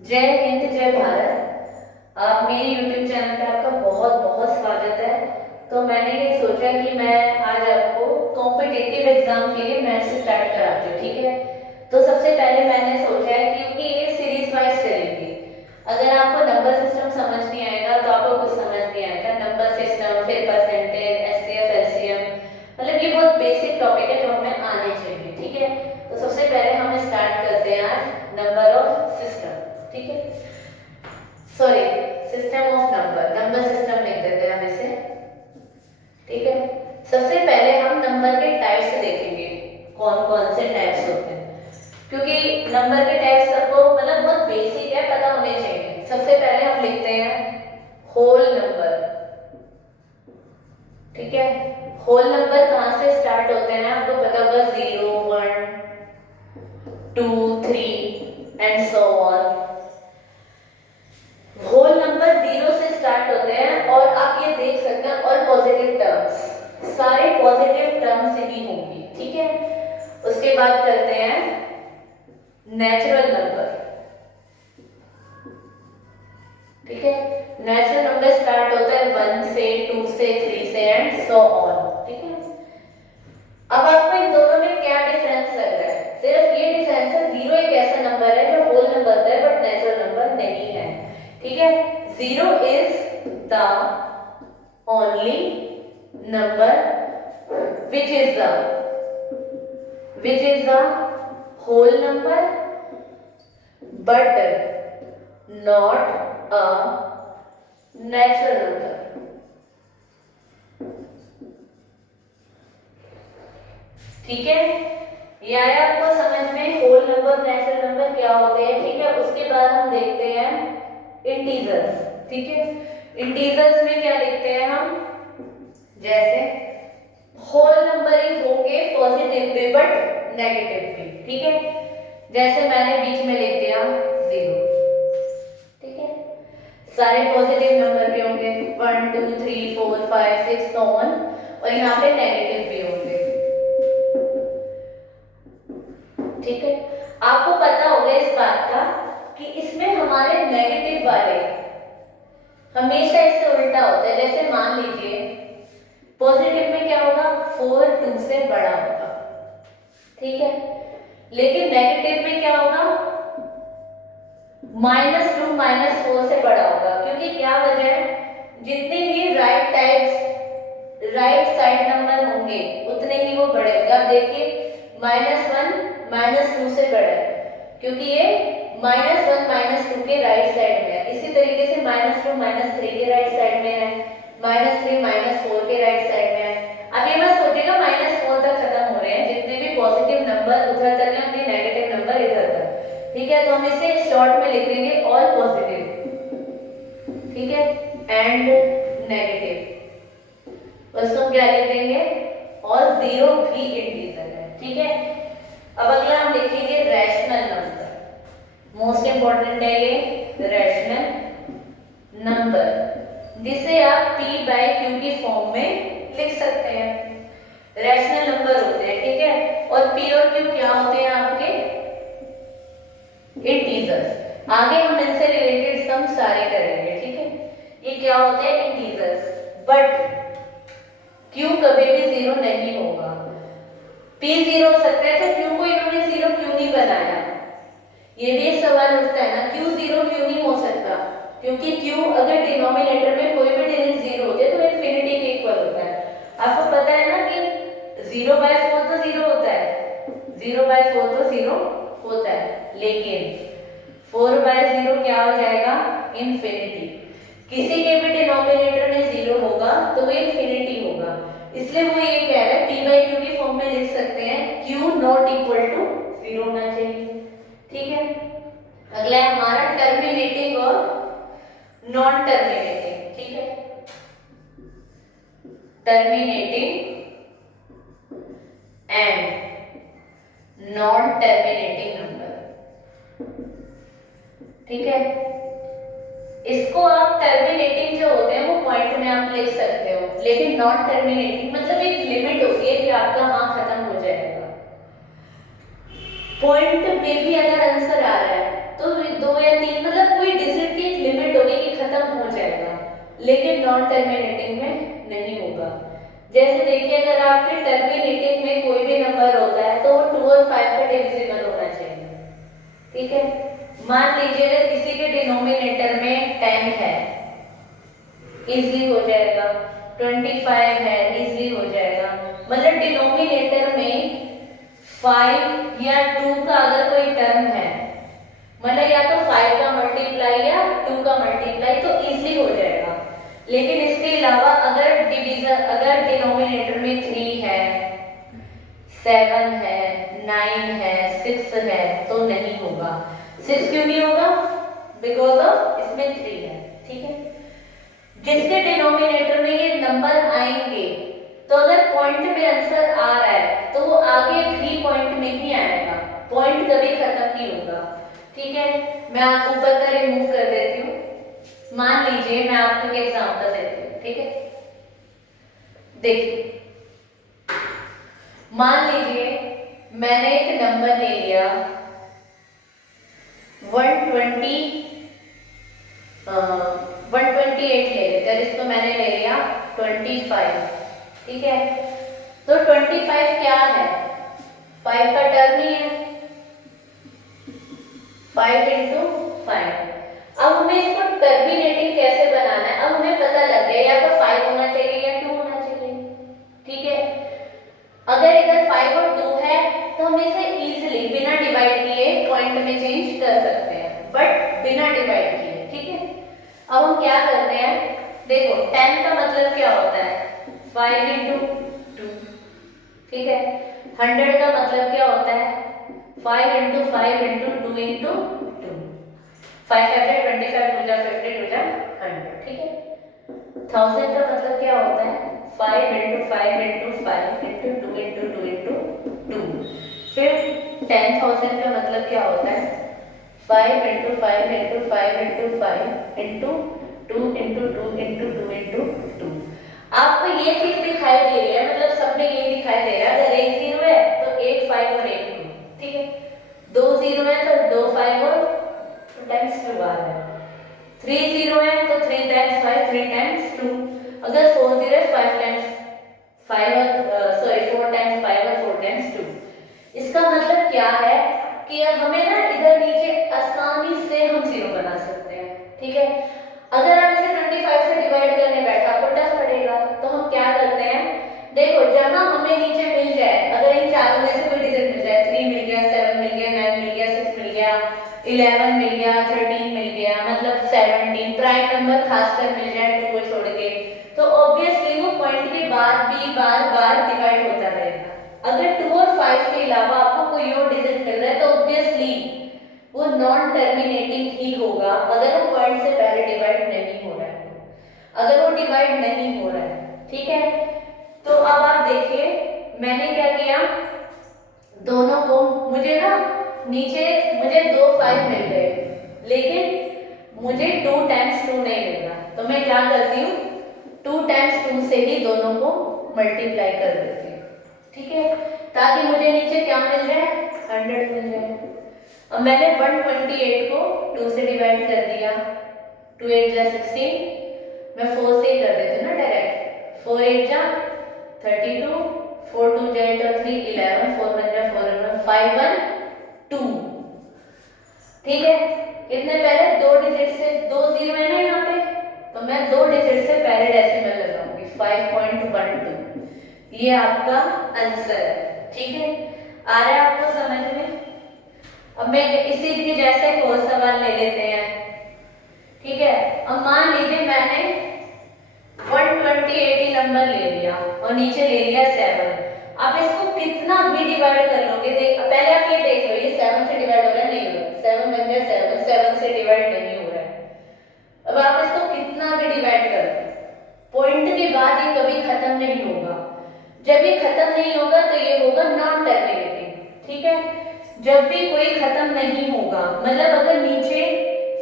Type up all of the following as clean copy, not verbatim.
जय हिंद जय भारत। आप मेरे YouTube चैनल पे आपका बहुत बहुत स्वागत है। तो मैंने ये सोचा कि मैं आज आपको कॉम्पिटिटिव एग्जाम के लिए मैथ्स स्टार्ट कराती हूँ, ठीक है। तो सबसे पहले मैंने सोचा है क्योंकि ये सीरीज वाइज चलेगी। अगर आपको नंबर सिस्टम समझ नहीं आएगा तो आपको कुछ समझ नहीं आएगा। नंबर सिस्टम, फिर परसेंटेज, एचसीएफ, एलसीएम, मतलब ये बहुत बेसिक टॉपिक है जो हमें आने चाहिए, ठीक है। तो सबसे पहले हम स्टार्ट करते हैं आज नंबर ऑफ सिस्टम, ठीक है। Sorry, system of number, number system लिख देते हैं हम इसे, ठीक है। सबसे पहले हम नंबर के टाइप्स देखेंगे, कौन कौन से टाइप्स होते हैं, क्योंकि नंबर के टाइप्स सबको मतलब बहुत बेसिक है, पता होने चाहिए। सबसे पहले हम लिखते हैं होल नंबर, ठीक है। होल नंबर कहाँ से स्टार्ट होते हैं आपको पता होगा, 0, 1, 2, 3 and so on. Whole number 0 से स्टार्ट होते हैं और आप ये देख सकते हैं और पॉजिटिव टर्म्स, सारे पॉजिटिव टर्म्स ही होंगी, ठीक है। उसके बाद करते हैं नेचुरल नंबर, ठीक है। नेचुरल नंबर स्टार्ट होता है 1 से, 2 से, 3 से एंड सो ऑन, ठीक है। अब आपको इन दोनों में क्या डिफरेंस लग रहा है? सिर्फ ये डिफरेंस है, 0 एक ऐसा नंबर है जो होल नंबर है बट नेचुरल नंबर नहीं है, ठीक है। 0 is the only number which is the whole number but not a natural number, ठीक है। ये आया आपको समझ में, होल नंबर नेचुरल नंबर क्या होते हैं, ठीक है। उसके बाद हम देखते हैं इंटीजर्स, ठीक है। इंटीजर्स में क्या लिखते हैं हम, जैसे होल नंबर ही होंगे पॉजिटिव भी बट नेगेटिव भी, ठीक है। जैसे मैंने बीच में लिख दिया 0, ठीक है। सारे पॉजिटिव नंबर भी होंगे 1, 2, 3, 4, 5, 6 so on, और यहाँ पे नेगेटिव भी होंगे, ठीक है। आपको पता होगा इस बात का कि इसमें हमारे नेगेटिव वाले हमेशा इससे उल्टा होता है। जैसे मान लीजिए पॉजिटिव में क्या होगा, 4 2 से बड़ा होगा, ठीक है। लेकिन नेगेटिव में क्या होगा, -2 -4 से बड़ा होगा, क्योंकि क्या वजह है, जितने भी राइट साइड नंबर होंगे उतने ही वो बड़े होंगे। अब देखिए -1 -2 से बड़ा है क्योंकि ये -1 -2 के राइट साइड में है। इसी तरीके से -2 -3 के राइट साइड में है, -3 -4 के राइट साइड में है। अब ये मत सोचिएगा -4 तक खत्म हो रहे हैं, जितने भी पॉजिटिव नंबर उधर तक है, अपने नेगेटिव नंबर इधर तक, ठीक है। तो हम इसे शॉर्ट में लिख देंगे ऑल पॉजिटिव, ठीक है, एंड नेगेटिव। उसको क्या लिख देंगे, और 0 भी इंटीजर है, ठीक है। अब अगला हम लिखेंगे रैशनल नंबर, मोस्ट इंपॉर्टेंट है ये रैशनल नंबर, जिसे आप p/q की फॉर्म में लिख सकते हैं। रैशनल नंबर होते हैं, ठीक है। और p और q क्या होते हैं आपके, इंटीजर्स। आगे हम इनसे रिलेटेड सम सारे करेंगे, ठीक है। ये क्या होते हैं, इंटीजर्स, बट q कभी भी 0 नहीं होगा। p 0 हो सकता है तो q को इन्होंने 0 क्यों नहीं बनाया, ये भी एक सवाल उठता है ना, q 0 क्यों नहीं हो सकता, क्योंकि q अगर डिनोमिनेटर में कोई भी डिजिट 0 होते तो इनफिनिटी के इक्वल होता है। आपको पता है ना कि 0/4 तो 0 होता है, 0/4 तो 0 होता है, लेकिन 4/0 क्या हो जाएगा, इनफिनिटी। किसी के भी डिनोमिनेटर में 0 होगा तो वो इनफिनिटी होगा, इसलिए वो ये कह रहा है p/q की फॉर्म में लिख सकते हैं q नॉट इक्वल टू 0 होना चाहिए, ठीक है। अगला है हमारा टर्मिनेटिंग और नॉन टर्मिनेटिंग, ठीक है। Terminating and non terminating number, ठीक है। इसको आप टर्मिनेटिंग जो होते हैं वो पॉइंट में आप लिख सकते हो, लेकिन नॉन टर्मिनेटिंग मतलब एक लिमिट होती है कि आपका हाँ खत्म हो जाएगा। पॉइंट में भी अगर आंसर आ रहा है तो 2 या 3 मतलब जैसे देखिए अगर आपके टर्मिनेटिंग में कोई भी नंबर होता है तो वो 2 और 5 का डिविजिबल होना चाहिए, ठीक है। मान लीजिए अगर किसी के डिनोमिनेटर में 10 है, इजली हो जाएगा, 25 है, इजली हो जाएगा। मतलब डिनोमिनेटर में 5 या 2 का अगर कोई टर्म है, मतलब या तो 5 का मल्टीप्लाई या 2 का मल्टीप्लाई, तो इजली हो जाएगा। लेकिन इसके अलावा अगर डिनोमिनेटर में 3 है, 7 है, 9 है, 6 है, तो नहीं होगा। 6 क्यों नहीं होगा? बिकॉज ऑफ इसमें 3 है, ठीक है। जिसके डिनोमिनेटर में ये नंबर आएंगे, तो अगर पॉइंट में आंसर आ रहा है तो वो आगे भी पॉइंट में ही आएगा, पॉइंट कभी खत्म नहीं होगा, ठीक है। मैं आपको ऊपर का रिमूव कर देती हूँ। मान लीजिए मैं आपको एक एग्जांपल देती हूँ, ठीक है। देखिए मान लीजिए मैंने एक नंबर ले लिया 128 ले लेते हैं, इसको मैंने ले लिया 25, ठीक है। तो 25 क्या है? 5 का टर्म ही है, 5 इंटू 5। अब हमें इसको टर्मिनेटिंग कैसे बनाना है, अब हमें पता लग गया या तो 5 होना चाहिए या 2 होना चाहिए, ठीक है। अगर इधर 5 और 2 है तो हम इसे इजीली बिना डिवाइड किए पॉइंट में चेंज कर सकते हैं, बट बिना डिवाइड किए, ठीक है। अब हम क्या करते हैं, देखो 10 का मतलब क्या होता है? 5 इंटू 2, ठीक है। 100 का मतलब क्या होता है? 5 इंटू 5 इंटू 2 इंटू 2। 5 5 25, 2 जा 50, 2 जा 100, ठीक है। 1000 का मतलब क्या होता है? 5 into 5 into 5 into 2 into 2 into 2। फिर 10,000 का मतलब क्या होता है? 5 into 5 into 5 into 5 into 2 into 2 into 2 into 2। आपको ये चीज दिखाई दे रही है, मतलब सब में ये दिखाई दे रहा है, अगर एक 0 है तो एक 5 और एक 2, ठीक है। 2 0 है तो 2 5 और टाइम्स 2 आ रहा है। 3 0 है तो 3 टाइम्स 5, 3 टाइम्स 2। अगर 4 0 है 5 टाइम्स 5 और सॉरी 4 टाइम्स 5 और 4 टाइम्स 2। इसका मतलब क्या है कि हमें ना इधर नीचे आसानी से हम 0 बना सकते हैं, ठीक है। अगर हम इसे 25 से डिवाइड करने बैठा तो टफ पड़ेगा, तो हम क्या करते हैं, देखो जहां हमें नीचे मिल जाए, अगर इन चारों में से कोई डिजिट मिल जाए, 3 मिल गया, 7 मिल गया, 9 मिल गया, 6 मिल गया, 11 मिल गया, 13 मिल गया, मतलब 17 प्राइम नंबर खासकर मिल जाए 2 को छोड़ के, तो ऑब्वियसली वो पॉइंट के बाद भी बार बार डिवाइड होता रहेगा। अगर 2 और 5 के अलावा आपको कोई और डिजिट मिल रहा है तो ऑब्वियसली वो नॉन टर्मिनेटिंग ही होगा, अगर वो पॉइंट से पहले डिवाइड नहीं हो रहा है, अगर वो डिवाइड नहीं हो रहा है, ठीक है। तो अब आप देखिए मैंने क्या किया, दोनों को मुझे ना नीचे मुझे 2 5 मिल गए, लेकिन मुझे 2 टाइम्स 2 नहीं मिल रहा, तो मैं क्या करती हूँ, 2 टाइम्स 2 से ही दोनों को मल्टीप्लाई कर देती हूँ, ठीक है, ताकि मुझे नीचे क्या मिल जाए, 100 मिल जाए। अब मैंने 128 को 2 से डिवाइड कर दिया, 2 8 जा 16, मैं 4 से ही कर देती हूँ ना डायरेक्ट, 4 8 जा 32, 4 2 जा 8 और 3 11, 4 1 जा 4 1 5 1 2, ठीक है। कितने पहले 2 डिजिट से, 2 0 है ना यहाँ पे, तो मैं 2 डिजिट से पहले डेसिमल लगाऊंगी 5.12, ये आपका आंसर है, ठीक है। आ रहा है आपको समझ में? अब मैं इसी के जैसे एक और सवाल ले लेते हैं, ठीक है। अब मान लीजिए मैंने 128 नंबर ले लिया और नीचे ले लिया 7। आप इसको कितना भी डिवाइड कर लोगे, देख पहले आप ये देख लो, ये 7 से डिवाइड हो रहा है, नहीं हो रहा, 7 बन गया 7, 7 से डिवाइड नहीं हो रहा है। अब आप इसको कितना भी डिवाइड कर लो, पॉइंट के बाद ये कभी खत्म नहीं होगा। जब ये खत्म नहीं होगा तो ये होगा नॉन टर्मिनेटिंग, ठीक है। जब भी कोई खत्म नहीं होगा, मतलब अगर नीचे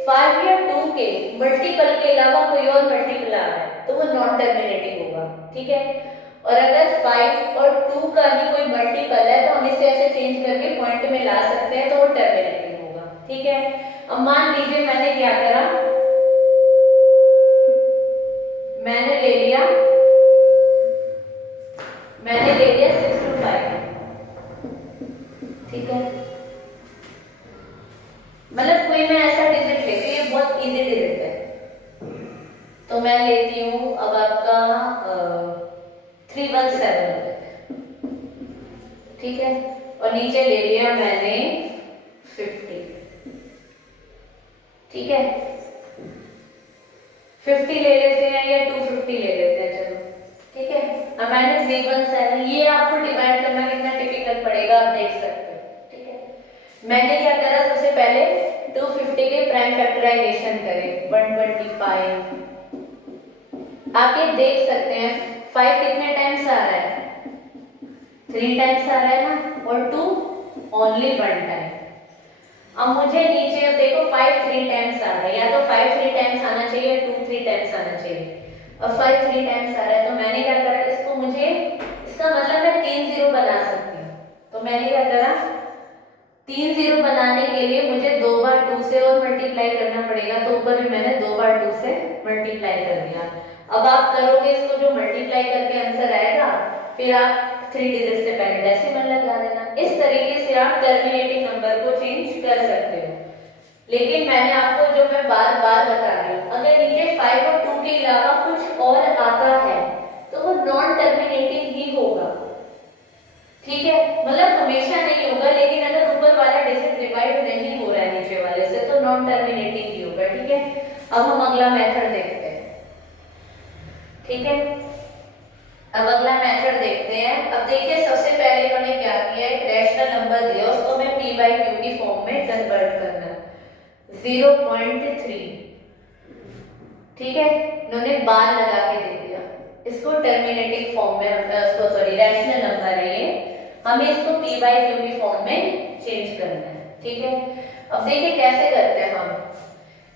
5 या 2 के मल्टीपल के अलावा कोई और मल्टीपल आ रहा है तो वो नॉन टर्मिनेटिंग होगा, ठीक है। और अगर 5 और 2 का ही कोई मल्टीपल है तो हम इसे ऐसे चेंज करके पॉइंट में ला सकते हैं, तो वो टर्मिनेटिंग होगा, ठीक है। अब मान लीजिए मैंने क्या करा, मैंने ले लिया कोई मैं ऐसा डिजिट लेती हूँ, ये बहुत इजी डिजिट है, तो मैं लेती हूँ अब आपका 317, ठीक है, और नीचे ले लिया मैंने 50, ठीक है, 50 ले लेते हैं या 250 ले लेते हैं, चलो ठीक है। अब मैंने 317, ये आपको डिवाइड करना कितना टिपिकल पड़ेगा आप देख सकते हो, ठीक है। मैंने क्या करा, सबसे पहले 250 के प्राइम फैक्टराइजेशन करें, 125, आप ये देख सकते हैं 5 कितने टाइम्स आ रहा है, 3 टाइम्स आ रहा है ना, और 2 ओनली 1 टाइम। अब मुझे नीचे देखो 5 3 टाइम्स आ रहा है, या तो 5 3 टाइम्स आना चाहिए या 2 3 टाइम्स आना चाहिए, और 5 3 टाइम्स आ रहा है, तो मैंने क्या करा, इसको मुझे, इसका मतलब मैं 3 0 बना सकती हूँ, तो मैंने क्या करा, 3 0 बनाने के लिए मुझे 2 बार 2 से और मल्टीप्लाई करना पड़ेगा, तो ऊपर भी मैंने 2 बार 2 से मल्टीप्लाई कर दिया। अब आप करोगे इसको, जो मल्टीप्लाई करके आंसर आएगा, फिर आप 3 डिजिट से पहले डेसिमल लगा देना। इस तरीके से आप टर्मिनेटिंग नंबर को चेंज कर सकते हो। लेकिन मैंने आपको जो मैं बार बार बता रही हूँ, अगर नीचे 5 और 2 के अलावा कुछ और आता है तो वो नॉन टर्मिनेटिंग ही होगा, ठीक है, मतलब हमेशा नहीं होगा, लेकिन अगर ऊपर वाला डिजिट डिवाइड नहीं हो रहा है नीचे वाले से तो नॉन टर्मिनेटिंग ही होगा, ठीक है। अब हम अगला मेथड देखते हैं, ठीक है, अब अगला मेथड देखते हैं। अब देखिए सबसे पहले इन्होंने क्या किया, एक रैशनल नंबर दिया, उसको मैं p बाई q की फॉर्म में कन्वर्ट करना, 0.3, ठीक है, इन्होंने बार लगा के दे दिया, इसको टर्मिनेटिंग फॉर्म में, इसको सॉरी रैशनल नंबर है ये, हमें इसको p बाई q की फॉर्म में चेंज करना है, ठीक है। अब देखिए कैसे करते हैं हम,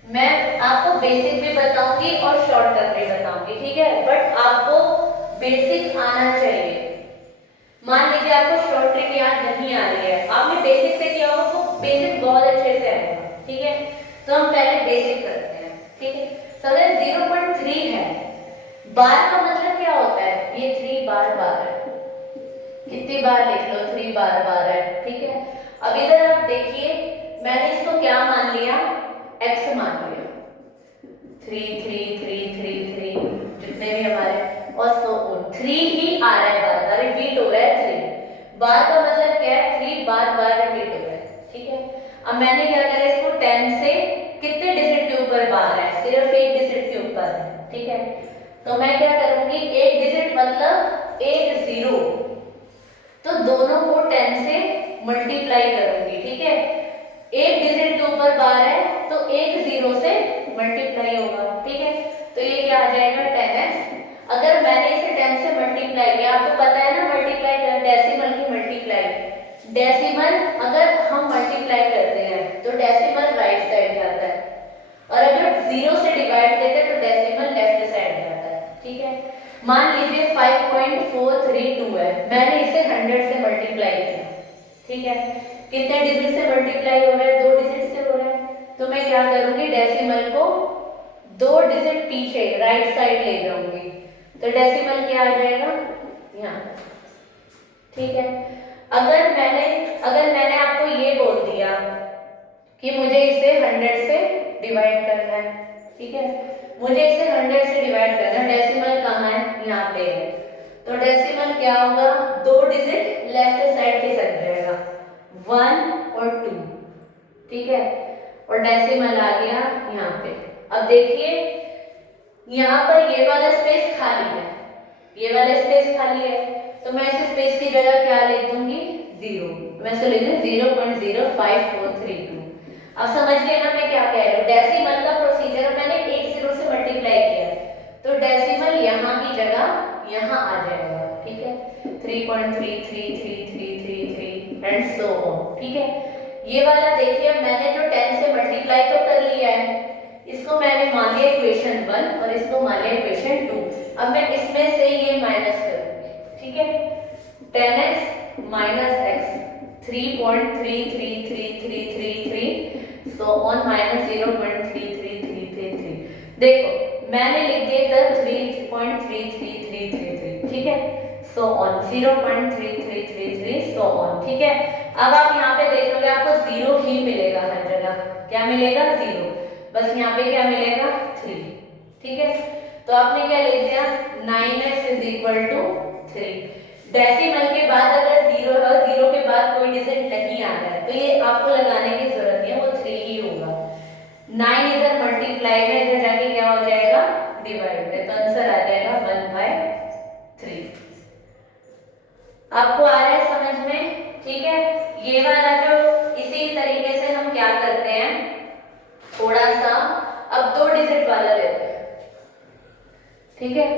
मैं आपको बेसिक भी बताऊंगी और शॉर्टकट भी बताऊंगी, ठीक है, बट आपको बेसिक आना चाहिए। मान लीजिए आपको शॉर्ट ट्रिक याद नहीं आ रही है, आपने बेसिक से किया होगा तो बेसिक बहुत अच्छे से आएगा, ठीक है। तो हम पहले बेसिक करते हैं, ठीक है। समझे 0.3 है, बार का मतलब क्या होता है, ये 3 बार बार है, कितनी बार लिख लो, 3 बार बार है, ठीक है। अब इधर आप देखिए, मैंने इसको क्या मान लिया, x मान लिया, 3 3 3 3 3 जितने भी हमारे, और सो 3 ही आ रहा है, बार बार रिपीट हो रहा है 3, बार का मतलब क्या है, 3 बार बार रिपीट हो रहा है, ठीक है। अब मैंने क्या करा, इसको 10 से कितने डिजिट के ऊपर बार है, सिर्फ एक डिजिट के ऊपर है, ठीक है। तो मैं क्या करूंगी, एक डिजिट मतलब एक 0, तो दोनों को 10 से मल्टीप्लाई करूंगी, ठीक है। एक डिजिट के ऊपर बार है तो एक 0 से मल्टीप्लाई होगा, ठीक है, तो ये क्या आ जाएगा 10x। अगर मैंने इसे 10 से मल्टीप्लाई किया, आपको पता है ना मल्टीप्लाई कर, डेसिमल की मल्टीप्लाई, डेसिमल अगर हम मल्टीप्लाई करते हैं तो डेसिमल राइट साइड जाता है, और अगर 0 से डिवाइड देते हैं तो डेसिमल लेफ्ट साइड जाता है, ठीक है। मान लीजिए 5.432 है, मैंने इसे 100 से मल्टीप्लाई किया, ठीक है, कितने डिजिट से मल्टीप्लाई हो रहा है, 2 डिजिट से हो रहा है, तो मैं क्या करूंगी, डेसिमल को 2 डिजिट पीछे राइट साइड ले जाऊंगी, तो डेसिमल क्या आ जाएगा यहाँ, ठीक है। अगर मैंने आपको ये बोल दिया कि मुझे इसे 100 से डिवाइड करना है, ठीक है, मुझे इसे 100 से डिवाइड करना है, डेसिमल कहाँ है, यहाँ पे है, तो डेसिमल क्या होगा, 2 डिजिट लेफ्ट साइड खिसक जाएगा, 1 और 2, ठीक है, और डेसिमल आ गया यहाँ पे। अब देखिए यहाँ पर ये वाला स्पेस खाली है, ये वाला स्पेस खाली है, तो मैं इस स्पेस की जगह क्या लिख दूंगी, 0, मैं इसे लिख दूं 0.05432। अब समझ गए ना मैं क्या कह रही हूँ, डेसिमल का प्रोसीजर, मैंने एक 0 से मल्टीप्लाई किया तो डेसिमल यहाँ की जगह यहाँ आ जाएगा, ठीक है, 3.33333 एंड सो ऑन, ठीक है। ये वाला देखिए मैंने जो 10 से मल्टीप्लाई तो कर लिया है, इसको मैंने मान लिया इक्वेशन 1 और इसको मान लिया इक्वेशन 2। अब मैं इसमें से ये माइनस करूंगी, ठीक है, 10x minus x 3.33333 so on minus 0.33333। देखो मैंने लिख दिया इधर 3.33333, ठीक है, सो ऑन 0.3333 सो ऑन, ठीक है। अब आप यहाँ पे देख लोगे आपको 0 ही मिलेगा हर जगह, क्या मिलेगा 0, बस यहाँ पे क्या मिलेगा 3। ठीक है, तो आपने क्या लिख दिया 9x is equal to 3। Decimal के बाद अगर 0 है और 0 के बाद कोई डिजिट नहीं आ रहा है तो ये आपको लगाने की जरूरत नहीं है, वो 3 ही होगा। 9 इधर मल्टीप्लाई में, इधर जाके क्या हो जाएगा डिवाइड में, तो आंसर आ जाएगा 1/3। आपको आ रहा है समझ में? ठीक है, ये वाला जो इसी तरीके से हम क्या करते हैं, थोड़ा सा अब 2 डिजिट वाला लेते हैं। ठीक है,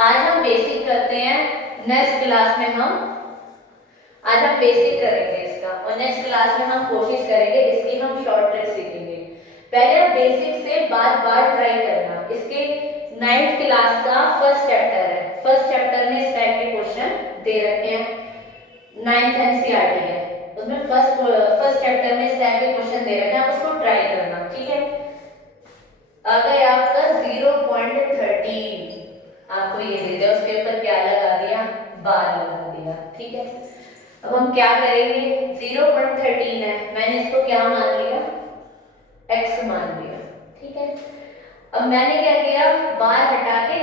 आज हम बेसिक करते हैं, नेक्स्ट क्लास में आज हम बेसिक करेंगे इसका, और नेक्स्ट क्लास में हम कोशिश करेंगे इसकी हम शॉर्ट ट्रिक सीखेंगे। पहले आप बेसिक से बार ट्राई करना। इसके 9th क्लास का फर्स्ट चैप्टर है, फर्स्ट चैप्टर में इस टाइप के क्वेश्चन दे रखे हैं, 9th एनसीईआरटी है, उसमें फर्स्ट चैप्टर में इस टाइप के क्वेश्चन दे रखे हैं, आप उसको ट्राई करना। ठीक है, अगर आपका 0.13 आपको ये दे दिया, उसके ऊपर क्या लगा दिया, बार लगा दिया। ठीक है, अब हम क्या करेंगे, 0.13 है, मैंने इसको क्या मान लिया, x मान लिया। ठीक है, अब मैंने क्या किया, बार हटा के,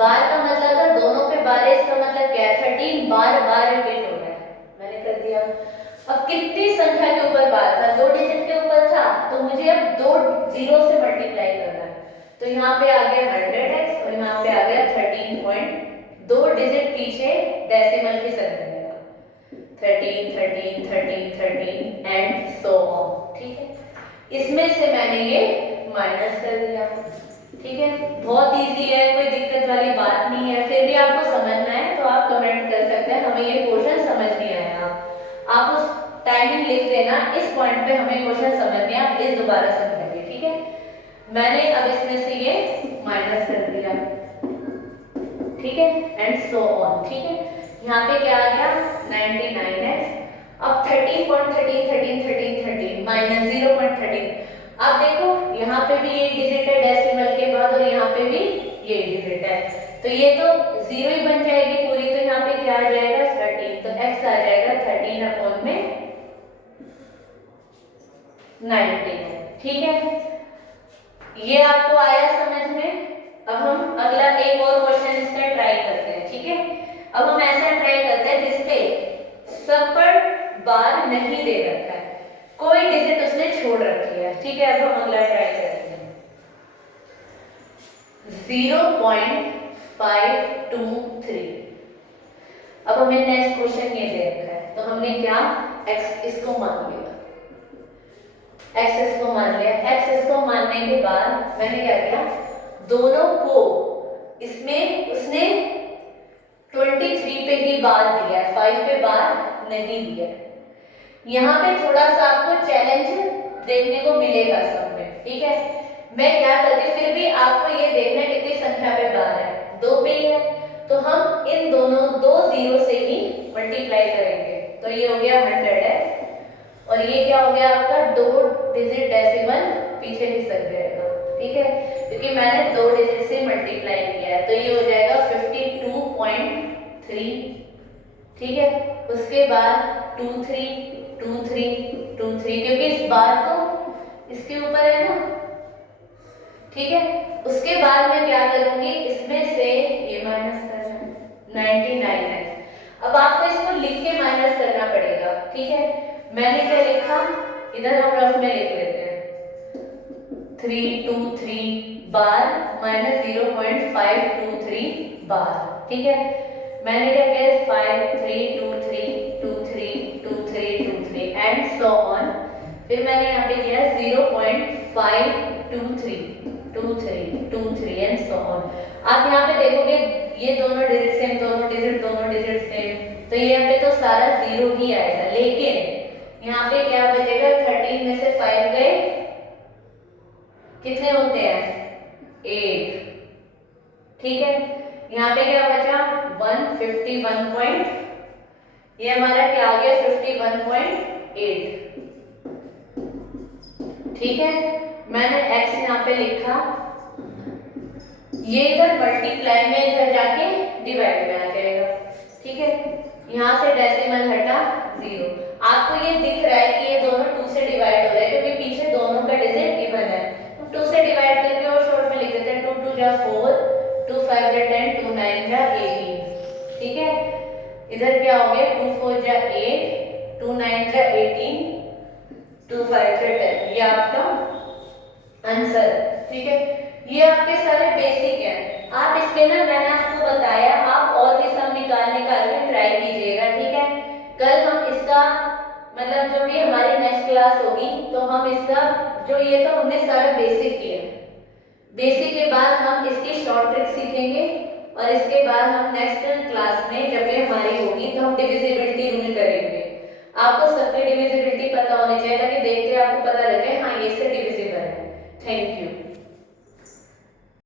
बार का मतलब अगर दोनों पे बार है, इसका मतलब क्या है 13 बार रिपीट हो रहा है, मैंने कर दिया। अब कितनी संख्या के ऊपर बार था, 2 डिजिट के ऊपर था, तो मुझे अब 2 0 से मल्टीप्लाई करना है, तो यहाँ पे आ गया 100x और यहाँ पे आ गया 13.2 डिजिट पीछे डेसिमल की संख्या 13 एंड सो ऑन। ठीक है, इसमें से मैंने ये माइनस कर दिया। ठीक है, बहुत इजी है, कोई दिक्कत वाली बात नहीं है। फिर भी आपको समझना है तो आप कमेंट कर सकते हैं हमें ये क्वेश्चन समझ नहीं आया, आप उस टाइमिंग लिख देना, इस पॉइंट पे हमें क्वेश्चन समझ नहीं आया, प्लीज दोबारा समझाइए। ठीक है, मैंने अब इसमें से ये माइनस कर दिया। ठीक है, एंड सो ऑन। ठीक है, यहाँ पे क्या आ गया 99x, अब 13 माइनस 0.13। अब देखो यहाँ पे भी ये डिजिट है डेसिमल के बाद, और यहाँ पे भी ये डिजिट है, तो ये तो 0 ही बन जाएगी पूरी, तो यहाँ पे क्या आ जाएगा 13, तो x आ जाएगा 13/90। ठीक है, ये आपको आया समझ में? अब हम अगला एक और क्वेश्चन इसका ट्राई करते हैं। ठीक है, अब हम ऐसा ट्राई करते हैं जिसपे सब पर बार नहीं दे रखा है, कोई डिजिट उसने छोड़ रखी है। ठीक है, अब हम अगला ट्राई करते हैं 0.523। अब हमें नेक्स्ट क्वेश्चन ये दे रखा है, तो हमने क्या x इसको मान लिया, x इसको मान लिया। x इसको मानने के बाद मैंने क्या किया, दोनों को इसमें उसने 23 पे ही बार दिया है, 5 पे बार नहीं दिया है। यहाँ पे थोड़ा सा आपको चैलेंज देखने को मिलेगा सब में। ठीक है, मैं क्या करती, फिर भी आपको ये देखना कितनी संख्या पे बार है, 2 पे ही है, तो हम इन दोनों 2 0 से ही मल्टीप्लाई करेंगे, तो ये हो गया 100x, और ये क्या हो गया आपका 2 डिजिट डेसिमल पीछे खिसक जाएगा। ठीक है, क्योंकि मैंने 2 डिजिट से मल्टीप्लाई किया है, तो ये हो जाएगा 52.3। ठीक है, उसके बाद 23 क्योंकि इस बार तो इसके ऊपर है ना। ठीक है, उसके बाद मैं क्या करूंगी, इसमें से ये माइनस करना 99x। अब आपको इसको लिख के माइनस करना पड़ेगा। ठीक है, मैंने क्या लिखा, इधर हम रफ में लिख लेते हैं 323 बार माइनस 0.523 बार। ठीक है, मैंने क्या किया 5323 एंड सो ऑन, फिर मैंने यहाँ पे किया 0.523 एंड सो ऑन। आप यहाँ पे देखोगे ये दोनों डिजिट सेम, दोनों डिजिट सेम, तो यहाँ पे तो सारा 0 ही आएगा, लेकिन यहाँ पे क्या बचेगा, 13 में से 5 गए, कितने होते हैं 8। ठीक है, यहाँ पे क्या बचा 151 ये हमारा क्या आ गया 51.8। ठीक है, मैंने x यहाँ पे लिखा, ये इधर मल्टीप्लाई में इधर जाके डिवाइड में आ जाएगा। ठीक है, यहाँ से डेसिमल हटा 0। आपको ये दिख रहा है कि ये दोनों 2 से डिवाइड हो रहे हैं क्योंकि पीछे दोनों का डिजिट गिवन है। तो 2 से डिवाइड करके और शॉर्ट में लिख देते हैं 2 2 जा 4, 2 5 जा 10, 2 9 जा 18। ठीक है, इधर क्या हो गया 2 4 जा 8, 2 9 जा 18, 2 5 जा 10। ये आपका आंसर। ठीक है, ये आपके सारे बेसिक हैं। आप इसमें ना मैंने आपको बताया आप और भी सम निकालने का ट्राई कीजिएगा। ठीक है, कल हम इसका मतलब जो भी हमारी नेक्स्ट क्लास होगी तो हम इसका जो ये तो हमने सारा बेसिक किया, बेसिक के बाद हम इसकी शॉर्ट ट्रिक सीखेंगे और इसके बाद हम नेक्स्ट क्लास में जब भी हमारी होगी तो हम डिविजिबिलिटी रूल करेंगे। आपको सबकी डिविजिबिलिटी पता होनी चाहिए ताकि देखते आपको पता लगे हाँ ये इससे डिविजिबल है। Thank you.